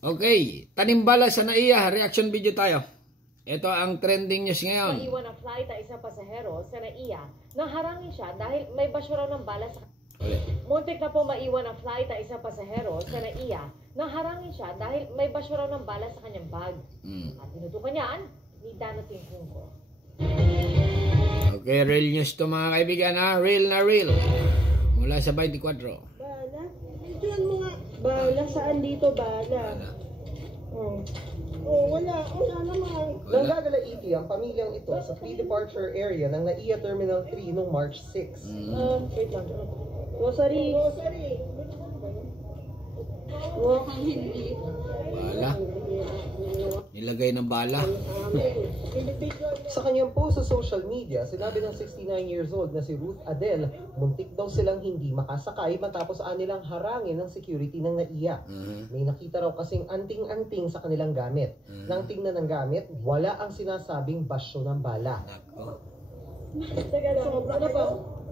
Okay, tanimbala sa NAIA, reaction video tayo. Ito ang trending news ngayon. Maiwan ang flight ang isang pasahero sa NAIA nang harangin siya dahil may basyo raw ng bala sa... Muntik na po maiwan ang flight ang isang pasahero sa NAIA nang harangin siya dahil may basyo raw ng bala sa kanyang bag. At tinutukan niyan ni Dano Tingkungko. Okay, real news to mga kaibigan ha. Real na real. Mula sa 24. Bala? Diyan mo nga. Bala? Saan dito bala? Wala. Wala naman. Nanggagalaiti ang pamilyang ito sa pre-departure area ng NAIA Terminal 3 noong March 6. Wait lang. Rosary. Mukhang hindi. Bala. Nilagay ng bala. Sa kanyang post sa social media, sinabi ng 69 years old na si Ruth Adele, muntik daw silang hindi makasakay matapos nilang harangin ng security ng NAIA. May nakita raw kasing anting-anting sa kanilang gamit. Nang tingnan ng gamit, wala ang sinasabing basyo ng bala. Nako. Teka lang. Ano pa?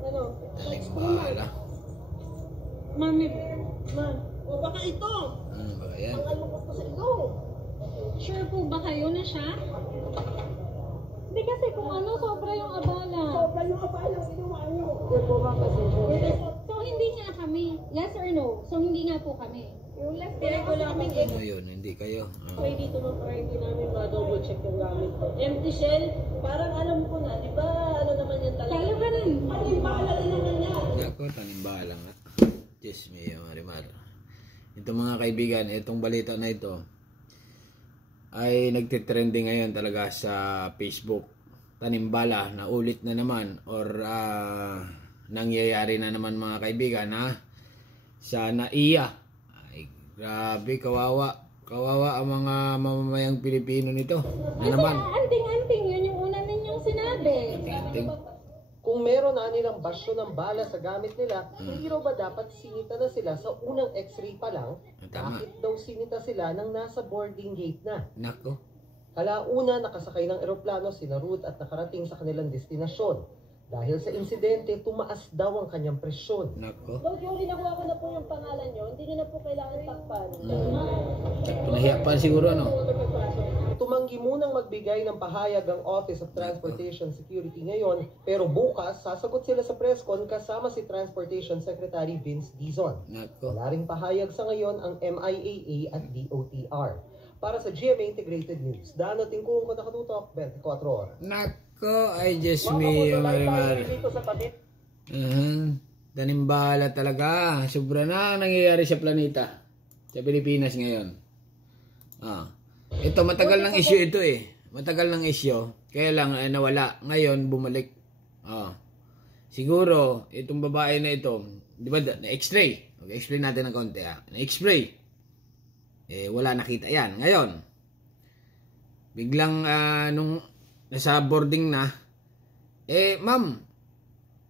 Ano? Bala. Mami, Ma. O baka ito. Baka yan. Ang alukot ko sa ito. sure po ba kayo na siya? Hindi kasi kung ano, sobra yung abala. Sobra yung kapalang ginawa nyo. So hindi nga kami. Yes or no? So hindi nga po kami. Yung left leg ko lang kami. Ano yun? Hindi kayo. May dito mo para hindi namin ma-double check yung gamit ko. Empty shell, parang alam ko na, di ba? Ano naman yan talaga? Kaya ka rin. Panimbala rin naman yan. Ako, tanimbala nga. Diyos mio, Marimar. Ito mga kaibigan, itong balita na ito ay nagtitrending ngayon talaga sa Facebook. Tanimbala na ulit na naman or nangyayari na naman mga kaibigan ha sa NAIA. Ay, grabe, kawawa ang mga mamamayang Pilipino nito na naman. Anting-anting, yun yung una ninyong sinabi. Anting-anting. Kung meron na nilang basyo ng bala sa gamit nila, hindi raw ba dapat sinita na sila sa unang x-ray pa lang? Tama. Bakit daw sinita sila nang nasa boarding gate na? Nako. Kalauna nakasakay ng eroplano sina Ruth at nakarating sa kanilang destinasyon. Dahil sa insidente, tumaas daw ang kanyang presyon. Nako. Lord, yung nakuha ko na po yung pangalan nyo, hindi nyo na po kailangan takpan. Nahiya pa siguro ano. Tumanggi munang magbigay ng pahayag ang Office of Transportation Security ngayon, pero bukas sasagot sila sa presscon kasama si Transportation Secretary Vince Dizon. Nako. Wala ring pahayag sa ngayon ang MIAA at DOTR. Para sa GMA Integrated News, Dano Tingkungko, nakatutok, 24 oras. Nako, ay Diyos mio, Marimar. Dito sa tabi. Tanimbala talaga. Sobra na ang nangyayari sa planeta. Sa Pilipinas ngayon. Ito, matagal ng issue ito eh. Matagal ng issue. Kaya lang nawala. Ngayon, bumalik. Siguro, itong babae na ito, di ba, na-x-ray. Okay, explain natin ng konti ha. Na-x-ray. Wala nakita yan. Ngayon, biglang nung nasa boarding na, ma'am,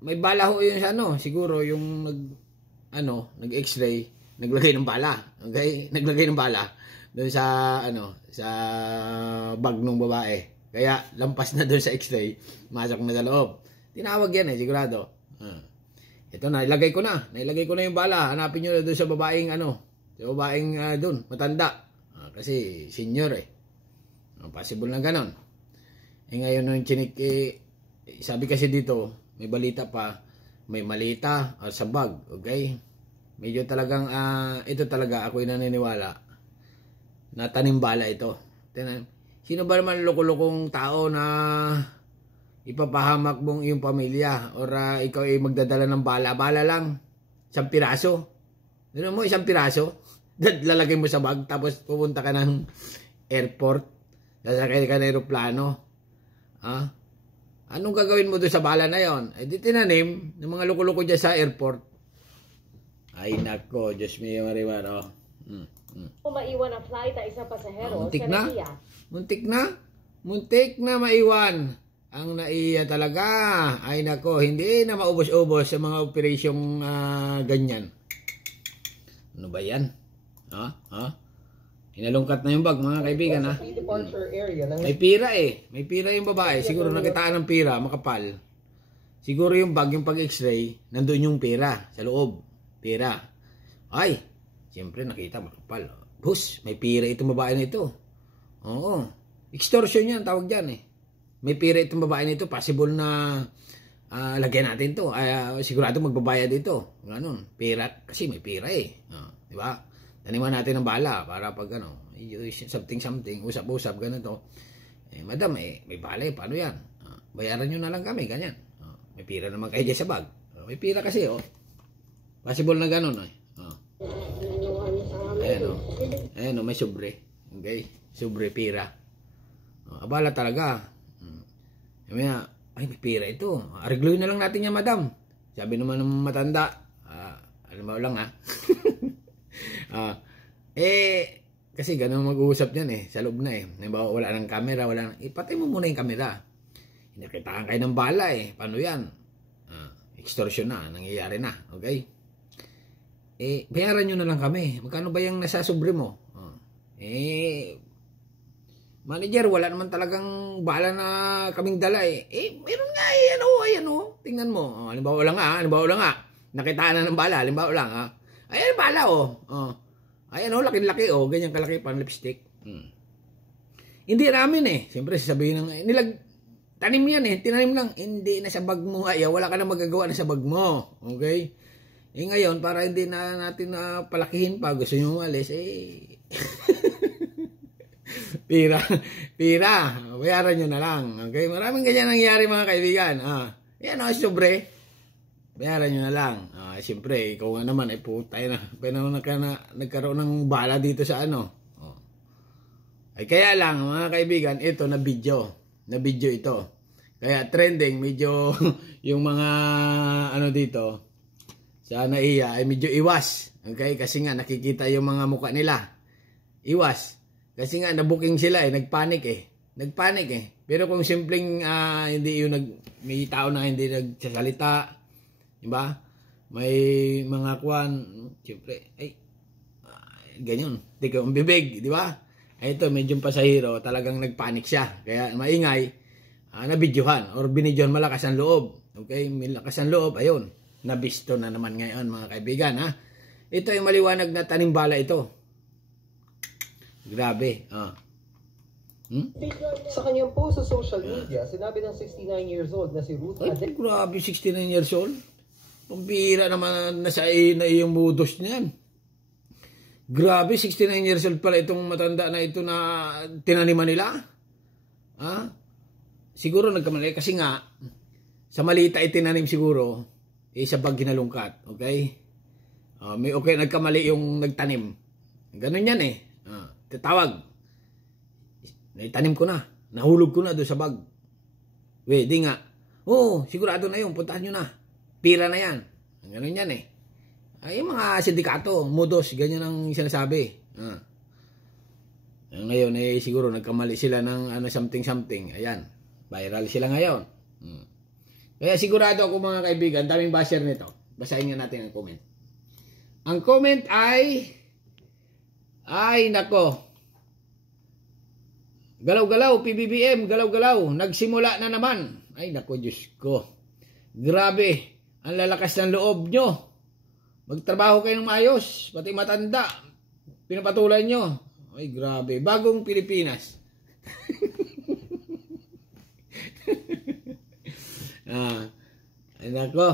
may bala ho yun sa ano. Siguro yung nag-x-ray, naglagay ng bala. Okay? Naglagay ng bala doon sa sa bag ng babae. Kaya lampas na doon sa x-ray, masok na sa loob. Tinawag yan sigurado. Ito na, nailagay ko na yung bala. Hanapin niyo doon sa babaeng sa babaeng doon, matanda. Kasi senior possible na ganon. Ngayon nung chinik, sabi kasi dito, may balita pa, may malita sa bag, okay? Medyo talagang, ito talaga, ako'y naniniwala, na tanimbala ito. Sino ba naman loko-lokong tao na ipapahamak mong iyong pamilya or ikaw ay magdadala ng bala? Bala lang, 1 piraso. Ano mo, 1 piraso? Lalagay mo sa bag, tapos pupunta ka ng airport, lalagay ka ng aeroplano. Anong gagawin mo doon sa bala na yon? Di tinanim ng mga loko-loko dyan sa airport. Ay nako, Diyos mio, Marimar. Maiwan ang flight ang isang pasahero Muntik sa na. NAIA. Muntik na maiwan. Ang NAIA talaga. Ay nako, hindi na maubos-ubos sa mga operasyong ganyan. Ano ba yan? Inalungkat na yung bag mga kaibigan ha. Pre-departure area ng May pira May pira yung babae. Siguro nakitaan ng pira, makapal. Siguro yung bag, yung pag-x-ray, nandun yung pira sa loob. Pira. Ay, siyempre nakita makapal. boss, may pira itong babae na ito. Oo. Extortion yan, tawag dyan eh. May pira itong babae na ito, possible na lagyan natin to. Sigurado magbabayad dito. Ganun. Pira, kasi may pira eh. Di ba? Taniman natin ng bala para pag something, usap-usap, ganito. Madam, may bala eh, paano yan? Bayaran nyo na lang kami, ganyan. May pira naman kayo dyan sa bag. May pira kasi, possible na ganun, Ayan, may sobre. Okay? Sobre pira. Abala talaga. Ay, may pira ito. Arigluin na lang natin yan, madam. Sabi naman ng matanda. Alam mo lang, kasi ganun mag-uusap yan sa loob na Halimbawa, wala ng camera, ipatay mo muna yung camera. Nakitaan kayo ng bala Paano yan? Extortion na, nangyayari na. Okay? Bayaran nyo na lang kami. Magkano ba yung nasa sobre mo? Manager, wala naman talagang bala na kaming dala meron nga ayan tingnan mo. Halimbawa lang nga. Nakitaan na ng bala, halimbawa lang Ayan bala Ayan laki-laki ganyan kalaki pan lipstick. Hindi namin Siyempre sasabihin ng tanim yan tinanim lang. Hindi na sa bag mo wala ka na magagawa na sa bag mo. Okay? Ngayon, para hindi na natin palakihin pa, gusto nyo umalis, pira, bayaran nyo na lang. Okay? Maraming ganyan nangyayari mga kaibigan. Yan sobre. Bayaran nyo na lang. Siyempre, ikaw nga naman, putay na. Pero nagkaroon ng bala dito sa kaya lang, mga kaibigan, ito na video ito. Kaya trending, medyo yung mga dito, sa NAIA ay medyo iwas. Okay? Kasi nga nakikita yung mga mukha nila. Iwas. Kasi nga nabuking sila nagpanik Pero kung simpleng hindi yung may tao na hindi nagsasalita, di ba? May mga kwan, siyempre, ganyan. Tika ang bibig, di ba? Ito, medyo pasahero, talagang nagpanik siya. Kaya maingay, nabidyohan or binidyohan malakas ang loob. Okay? Malakas ang loob, ayun. Nabisto na naman ngayon mga kaibigan Ito yung maliwanag na tanimbala ito. Grabe. Sa kanyang post sa social media, sinabi ng 69 years old na si Ruth Adel. Grabe, 69 years old. Pambira naman na iyong mudos niyan. Grabe, 69 years old pala itong matanda na ito na tinaniman nila. Siguro nagkamali kasi nga sa malita itinanim siguro. Sa bag ginalungkat. Okay? Nagkamali yung nagtanim. Ganun yan tatawag. Naitanim ko na. Nahulog ko na doon sa bag. Di nga. Sigurado na yun. Puntahan nyo na. Pira na yan. Ganun yan yung mga sindikato, mudos, ganyan ang sinasabi. Ngayon siguro nagkamali sila ng something. Ayan. Viral sila ngayon. Kaya sigurado ako mga kaibigan, daming basher nito. Basahin nga natin ang comment. Ang comment ay nako. Galaw-galaw, PBBM, galaw-galaw. Nagsimula na naman. Ay nako, Diyos ko. Grabe. Ang lalakas ng loob nyo. Magtrabaho kayo ng maayos. Pati matanda. Pinapatulan nyo. Ay grabe. Bagong Pilipinas. Ay nako,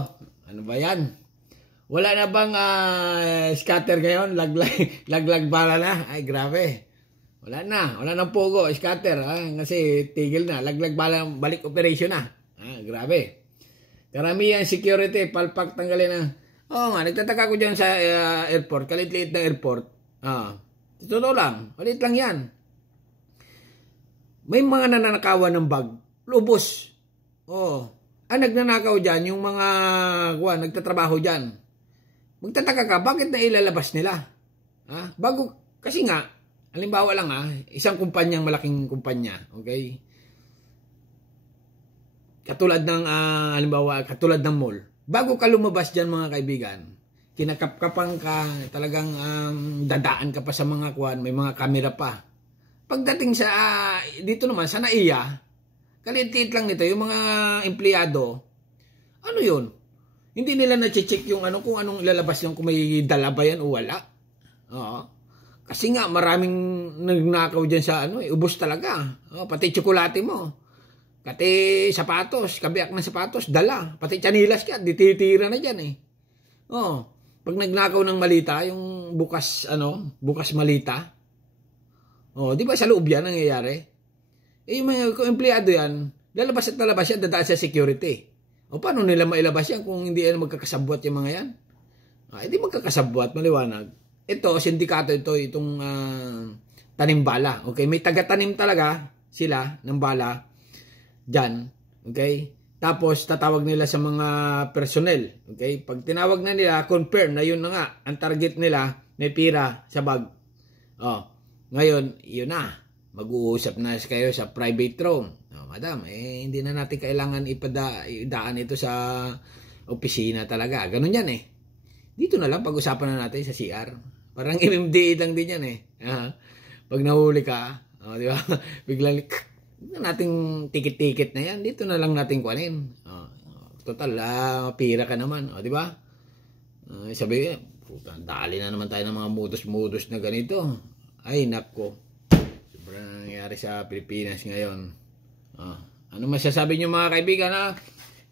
ano ba yan? Wala na bang scatter ngayon? Laglag bala na? Ay grabe. Wala nang pogo, scatter. Kasi tigil na. Laglag bala, balik operation na. Grabe. Karamihan security, palpak tanggalin na. Nga, nagtataka ko dyan sa airport. Kalit-liit na airport. Totoo lang. Kalit lang yan. May mga nananakawan ng bag. Lubos. Nagnanakaw dyan, yung mga nagtatrabaho dyan. Magtataka ka, bakit na ilalabas nila? Kasi nga, halimbawa lang isang kumpanyang malaking kumpanya, okay? Katulad ng mall. Bago ka lumabas dyan mga kaibigan, kinakapkapan ka, talagang dadaan ka pa sa mga may mga kamera pa. Pagdating sa, dito naman, sa NAIA, kaliit lang nito, yung mga empleyado, ano yun? Hindi nila na-check yung kung anong ilalabas yung kung may dala ba yan o wala. Kasi nga maraming nagnakaw dyan sa ubos talaga. Pati tsokolate mo. Pati sapatos, kabiyak na sapatos, dala. Pati chanilas ka, dititira na dyan eh. Pag nagnakaw ng malita, yung bukas malita. Di ba sa loob yan nangyayari? Yung mga empleyado yan, lalabas at lalabas yan, dadaan sa security. Paano nila mailabas yan kung hindi yan magkakasabwat yung mga yan? Hindi magkakasabwat, maliwanag. Ito, sindikato itong tanim bala. Okay, may taga-tanim talaga sila ng bala dyan. Okay? Tapos, tatawag nila sa mga personnel. Okay? Pag tinawag na nila, confirm na yun na nga. Ang target nila, may pira sa bag. Ngayon, yun na. Mag-uusap na kayo sa private room. Madam, hindi na natin kailangan idaan ito sa opisina talaga. Ganun yan eh. Dito na lang, pag-usapan na natin sa CR. Parang MMDA lang din yan eh. Pag nahuli ka, di ba? Biglang, nating tikit-tikit na yan. Dito na lang natin kuanin. Total, pira ka naman. Di ba? Sabi, dali na naman tayo ng mga modus-modus na ganito. Ay, nako. Sobrang nangyari sa Pilipinas ngayon. Ano masasabi nyo mga kaibigan ha?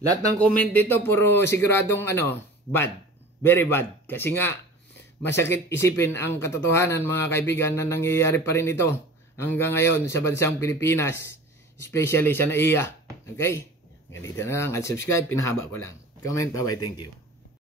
Lahat ng comment dito, puro siguradong bad. Very bad. Kasi nga, masakit isipin ang katotohanan mga kaibigan na nangyayari pa rin ito hanggang ngayon sa bansang Pilipinas. Especially sa NAIA. Okay? Ganito na lang. At subscribe. Pinahaba ko lang. Comment. Bye-bye. Thank you.